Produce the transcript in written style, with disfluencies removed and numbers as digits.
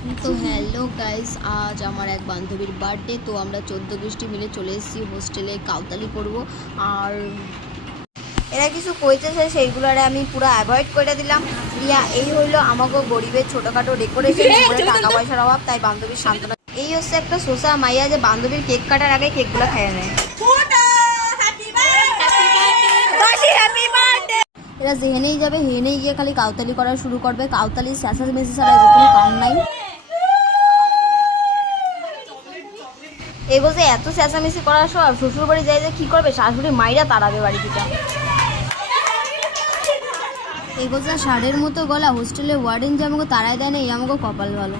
তো hello guys, আজ আমার এক বান্ধবীর বার্থডে। তো আমরা 14 মিলে চলে এসেছি হোস্টেলে কাউতালি করব। আর এরা কিছু কইতেছে সেইগুলোরে আমি পুরো অ্যাভয়েড করে দিলাম। রিয়া, এই হইলো আমাকে গরিবের ছোটোখাটো ডেকোরেশন, টাকা পয়সার অভাব, তাই বান্ধবীর সান্ত্বনা। এই হচ্ছে একটা সোসা মাইয়া যে বান্ধবীর কেক কাটার আগে কেকগুলো খাইয়ে নেয়। এরা যেহেনেই যাবে হেনেই গিয়ে খালি কাউতালি করা শুরু করবে। কাউতালি স্যাঁচা মেসি ছাড়া কোনো কাম নাই। এই বলছে এত চেঁচামেচি করার সব শ্বশুর বাড়ি যাই যে কি করবে, শাশুড়ি মাইরা তাড়াবে বাড়ি থেকে। এই বলছে ষাঁড়ের মতো গলা, হোস্টেলে ওয়ার্ডেন যে আমাকে তাড়াই দেয় না, এই আমাকে কপাল ভালো।